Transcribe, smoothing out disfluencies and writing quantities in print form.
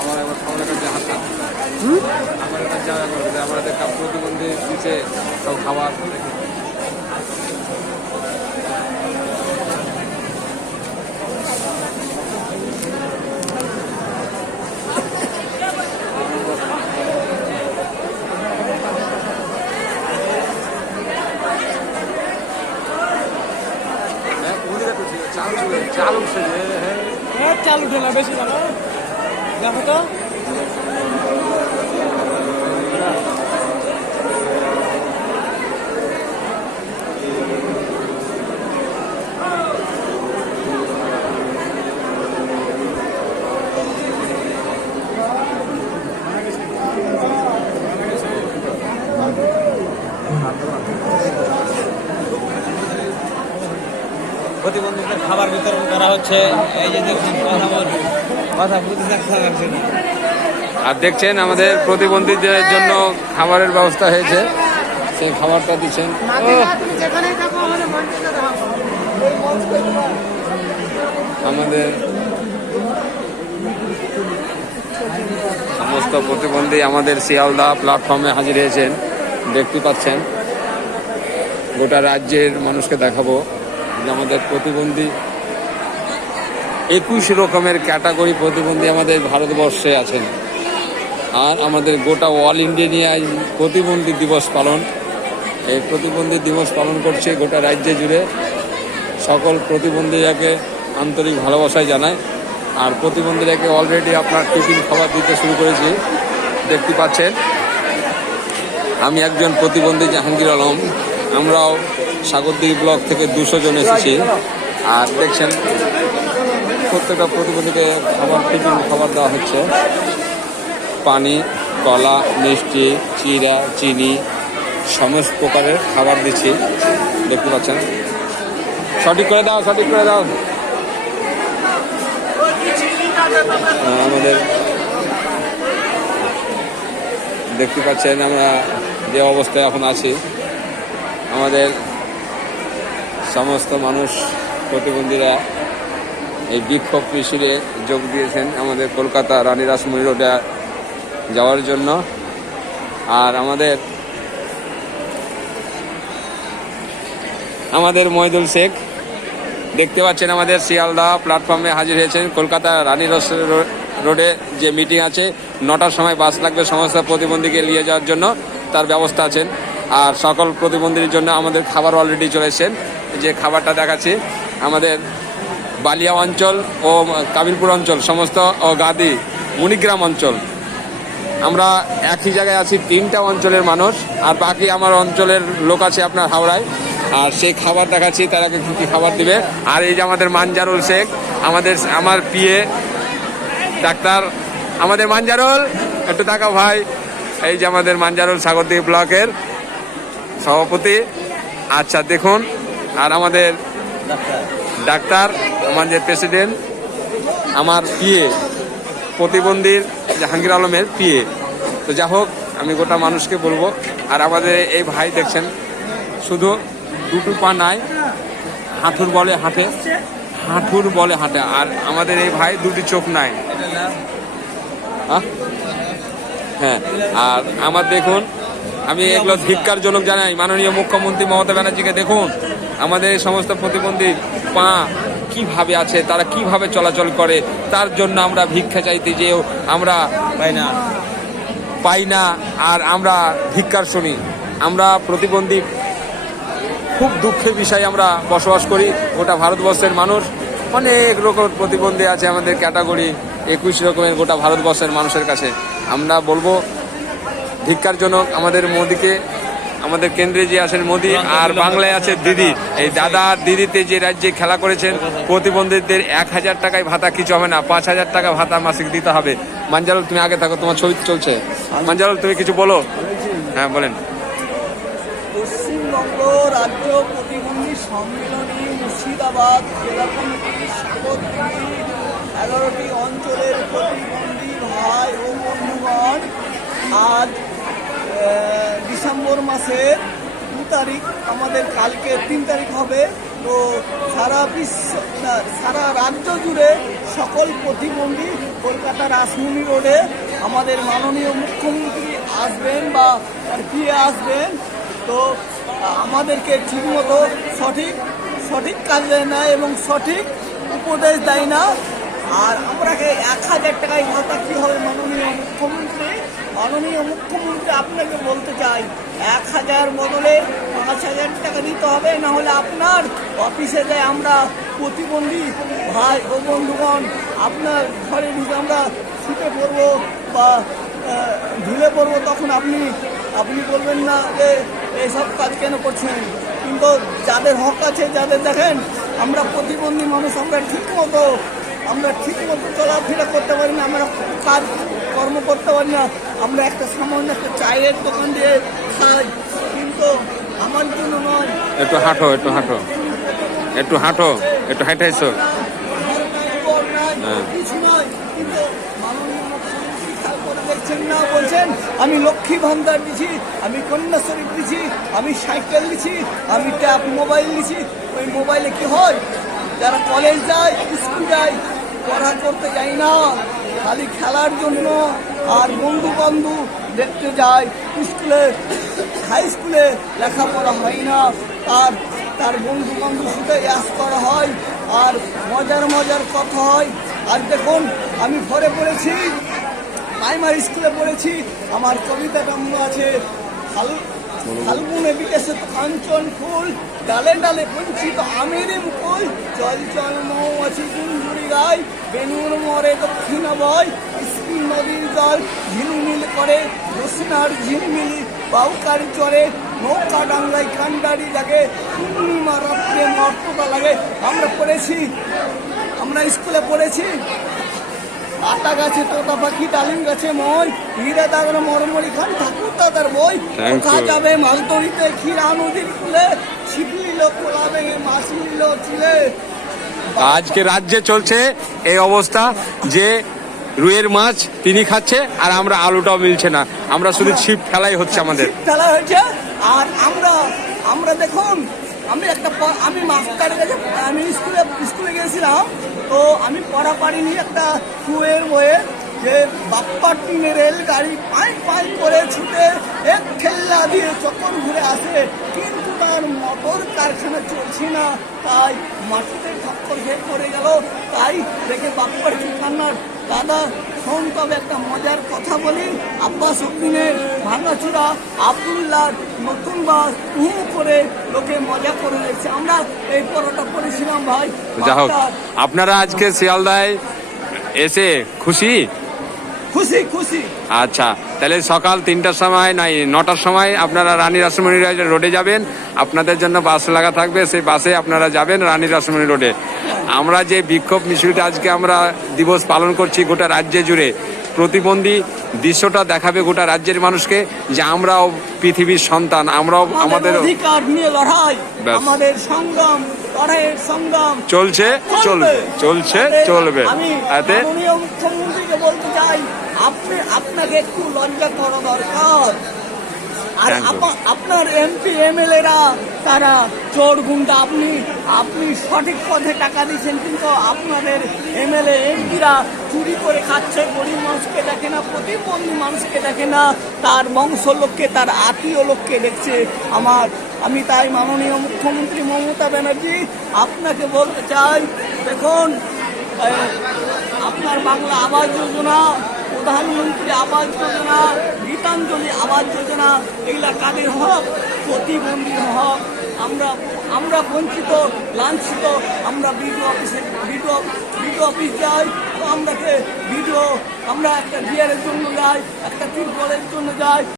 আমার কাছে হাতা আমার কাছে যাওয়া করবে আমাদের প্রতিবন্ধী দিচ্ছে সব খাবার চাল উঠে না বেশি না দেখো তো প্রতিবন্ধীদের খাবার বিতরণ করা হচ্ছে। এই যে দেখুন কথা বলতে থাকছে না। আর দেখছেন আমাদের প্রতিবন্ধীদের জন্য খাবারের ব্যবস্থা হয়েছে, সেই খাবারটা দিচ্ছেন। আমাদের সমস্ত প্রতিবন্ধী আমাদের শিয়ালদা প্ল্যাটফর্মে হাজির হয়েছেন, দেখতে পাচ্ছেন। গোটা রাজ্যের মানুষকে দেখাবো যে আমাদের প্রতিবন্ধী 21 রকমের ক্যাটাগরি প্রতিবন্ধী আমাদের ভারতবর্ষে আছেন। আর আমাদের গোটা অল ইন্ডিয়ায় প্রতিবন্ধী দিবস পালন, এই প্রতিবন্ধী দিবস পালন করছে গোটা রাজ্যে জুড়ে। সকল প্রতিবন্ধীরাকে আন্তরিক ভালোবাসায় জানায়। আর প্রতিবন্ধীরাকে অলরেডি আপনার টিফিন খাবার দিতে শুরু করেছি, দেখতে পাচ্ছেন। আমি একজন প্রতিবন্ধী, জাহাঙ্গীর আলম। আমরাও সাগরদিঘি ব্লক থেকে 200 জন এসেছি। আর দেখছেন প্রত্যেকটা প্রতিবন্ধীকে টিফিন খাবার দেওয়া হচ্ছে। পানি, কলা, মিষ্টি, চিড়া, চিনি, সমস্ত প্রকারের খাবার দিচ্ছি, দেখতে পাচ্ছেন। সঠিক করে দাও, সঠিক করে দাও। আমাদের দেখতে পাচ্ছেন আমরা যে অবস্থায় এখন আছি, আমাদের সমস্ত মানুষ প্রতিবন্ধীরা এই বিক্ষোভ মিছিলে যোগ দিয়েছেন আমাদের কলকাতা রানী রাসমণি রোডে যাওয়ার জন্য। আর আমাদের মহিদুল শেখ দেখতে পাচ্ছেন আমাদের শিয়ালদা প্ল্যাটফর্মে হাজির হয়েছেন। কলকাতা রানী রোডে যে মিটিং আছে, 9টার সময় বাস লাগবে সমস্ত প্রতিবন্ধীকে নিয়ে যাওয়ার জন্য, তার ব্যবস্থা আছেন। আর সকল প্রতিবন্ধীর জন্য আমাদের খাবার অলরেডি চলে এসেছেন। যে খাবারটা দেখাচ্ছি, আমাদের বালিয়া অঞ্চল ও কাবিলপুর অঞ্চল সমস্ত ও গাদি মণিগ্রাম অঞ্চল, আমরা একই জায়গায় আছি। 3টা অঞ্চলের মানুষ, আর বাকি আমার অঞ্চলের লোক আছে আপনার হাওড়ায়। আর সেই খাবার দেখাচ্ছি তারাকে কী কী খাবার দিবে। আর এই যে আমাদের মানজারুল শেখ, আমার পিএ ডাক্তার, আমাদের মানজারুল একটু তাকাও ভাই। এই যে আমাদের মানজারুল সাগরদিঘি ব্লকের সভাপতি। আচ্ছা দেখুন, আর আমাদের ডাক্তার, আমাদের প্রেসিডেন্ট, আমার পিএ প্রতিবন্ধীর জাহাঙ্গীর আলমের পিএ। তো যা হোক, আমি গোটা মানুষকে বলবো। আর আমাদের এই ভাই দেখছেন শুধু 2 পা নাই, হাঁটুর বলে হাঁটে, হাঁটুর বলে হাঁটে। আর আমাদের এই ভাই 2টি চোখ নাই। হ্যাঁ, আর আমার দেখুন, আমি এগুলো ধিক্কারজনক জানাই মাননীয় মুখ্যমন্ত্রী মমতা ব্যানার্জিকে। দেখুন আমাদের এই সমস্ত প্রতিবন্ধী পা কিভাবে আছে, তারা কিভাবে চলাচল করে, তার জন্য আমরা ভিক্ষা চাইতে যেও আমরা পাই না। আর আমরা ধিক্কার শুনি। আমরা প্রতিবন্ধী খুব দুঃখের বিষয় আমরা বসবাস করি। গোটা ভারতবর্ষের মানুষ অনেক রকম প্রতিবন্ধী আছে আমাদের ক্যাটাগরি, 21 রকমের গোটা ভারতবর্ষের মানুষের কাছে। আমরা বলবো ধিক্কারজনক আমাদের মোদিকে, আমাদের কেন্দ্রে যে আছেন মোদি, আর বাংলায় আছে দিদি। এই দাদা দিদিতে যে রাজ্যে খেলা করেছেন, প্রতিবন্ধীদের 1000 টাকায় ভাতা কিছু হবে না, 5000 টাকা ভাতা মাসিক দিতে হবে। মানজারুল তুমি আগে থাকো, তোমার ছবি চলছে। মানজারুল তুমি কিছু বলো। হ্যাঁ বলেন। পশ্চিমবঙ্গ রাজ্য প্রতিবন্ধী সম্মেলনী মুর্শিদাবাদ জেলা কমিটির সাগরদিঘি 11টি অঞ্চলের প্রতিবন্ধী ভাই ও বন্ধুগণ আজ ডিসেম্বর মাসের 2 তারিখ, আমাদের কালকে 3 তারিখ হবে। তো সারা রাজ্য জুড়ে সকল প্রতিবন্ধী কলকাতা রাসমণি রোডে আমাদের মাননীয় মুখ্যমন্ত্রী আসবেন বা পিএ আসবেন। তো আমাদেরকে ঠিকমতো সঠিক কাজ দেয় না এবং সঠিক উপদেশ দেয় না। আর আমরাকে 1000 টাকায় ভাতা কী হবে মাননীয় মুখ্যমন্ত্রী? আপনাকে বলতে চাই 1000 বদলে 5000 টাকা দিতে হবে, না হলে আপনার অফিসে যায় আমরা প্রতিবন্ধী ভাই ও বন্ধুগণ আপনার ঘরে ঢুকে আমরা ছুটে পড়বো বা ঢুলে পড়বো, তখন আপনি বলবেন না যে এইসব কাজ কেন করছেন। কিন্তু যাদের হক আছে, যাদের দেখেন আমরা প্রতিবন্ধী মানুষ, আমরা ঠিকমতো চলাফেরা করতে পারি না, আমরা কর্ম করতে পারি না, আমরা একটা সামান্য একটা চায়ের দোকান দিয়ে খাই, কিন্তু আমার জন্য নয়। একটু হাঁটো হাঁটে এসো। কিছু নয়, কিন্তু মাননীয় মুখ্যমন্ত্রী খেয়াল করে দেখছেন না, বলছেন আমি লক্ষ্মী ভান্ডার দিছি, আমি কন্যাশ্রী দিছি, আমি সাইকেল দিছি, আমি ট্যাব মোবাইল দিছি। ওই মোবাইলে কি হয়, যারা কলেজ যায়, স্কুল যায়, পড়া করতে যায় না, খালি খেলার জন্য আর বন্ধু বান্ধব দেখতে যায়। হাই স্কুলে লেখাপড়া হয় না, তার বন্ধু বান্ধব সাথে অ্যাশ করা হয় আর মজার কথা হয়। আর দেখুন, আমি ঘরে পড়েছি, প্রাইমারি স্কুলে পড়েছি, আমার কবিতাটা মনে আছে, ফাল্গুনে বিকেশে কাঞ্চন ফুল, ডালে ডালে বঞ্চিত আমের মুকুল, চল মৌমাছি গুঞ্জুরি গায়, বেনুর মরে দক্ষিণ বয়, স্কিন নদীর জল ঝিলমিল করে, রসনার ঝিলমিলি বাউকার চরে, নৌকা ডাঙ্গায় কান্ডারি লাগে, পূর্ণিমা রাত্রে মর্ততা লাগে। আমরা স্কুলে পড়েছি, আটা গাছে তোতা পাখি, ডালিম গাছে মই, হীরা দাদার মরমরি খান ঠাকুর দাদার বই, কোথা যাবে মালতরিতে ক্ষীরা নদীর কুলে, ছিপলিল কোলা ভেঙে মাছি নিল চিলে। আজকে রাজ্যে চলছে এই অবস্থা যে রুইয়ের মাছ তিনি খাচ্ছে আর আমরা আলুটাও মিলছে না, আমরা শুধু ছিপ ফেলাই হচ্ছে আমাদের। ফেলা হয়েছে। আর আমরা দেখুন, আমি মাস্টারের কাছে, আমি স্কুলে গেছিলাম, তো আমি পড়া পারিনি একটা টুয়ের বইয়ে যে বাপ্পার টিনের রেল গাড়ি পাই করে ছুটে এক খেল্লা দিয়ে চক্কর ঘুরে আসে, কিন্তু তার মোটর কারখানা চলছে না, তাই মাটিতে ঠক্কর খেয়ে পড়ে গেল। তাই দেখে বাপ্পার কান্নার দাদা শোন, তবে একটা মজার কথা বলি, আব্বাস উদ্দিনের ভাঙাচুরা আব্দুল্লাহ নতুন বাস করে লোকে মজা করে দেখছে। আমরা এই পড়াটা পড়েছিলাম ভাই। যা হোক, আপনারা আজকে শিয়ালদায় এসে খুশি? আচ্ছা, তাহলে সকাল 3টার সময় নাই 9টার সময় আপনারা রানী রাসমণি রোডে যাবেন, আপনাদের জন্য বাস লাগা থাকবে, সেই বাসে আপনারা যাবেন রানী রাসমণি রোডে। আমরা যে বিক্ষোভ মিছিলটা আজকে আমরা দিবস পালন করছি গোটা রাজ্যে জুড়ে, প্রতিবন্ধী দৃশ্যটা দেখাবে গোটা রাজ্যের মানুষকে যে আমরাও পৃথিবীর সন্তান, আমরাও আমাদের অধিকার নিয়ে লড়াই, আমাদের সংগ্রাম চলবে। এতে মুখ্যমন্ত্রীকে বলতে চাই, আপনাকে একটু লজ্জা করা দরকার। আর আপনার এমপি এমএলএরা তারা চোর গুন্ডা, আপনি সঠিক পথে টাকা দিচ্ছেন, কিন্তু আপনাদের এমএলএ এমপিরা চুরি করে খাচ্ছে, গরিব মানুষকে দেখে না, প্রতিবন্ধী মানুষকে দেখে না, তার বংশ লোককে, তার আত্মীয় লোককে দেখছে। আমি তাই মাননীয় মুখ্যমন্ত্রী মমতা ব্যানার্জি আপনাকে বলতে চাই, দেখুন, আপনার বাংলা আবাস যোজনা, প্রধানমন্ত্রী আবাস যোজনা, গীতাঞ্জলি আবাস যোজনা, এগুলা কাদের হক? প্রতিবন্ধীর হক। আমরা বঞ্চিত, লাঞ্ছিত। আমরা বিডিও অফিস যাই, তো আমরা একটা বিয়ারের জন্য যাই, একটা টিউবওয়েলের জন্য যাই।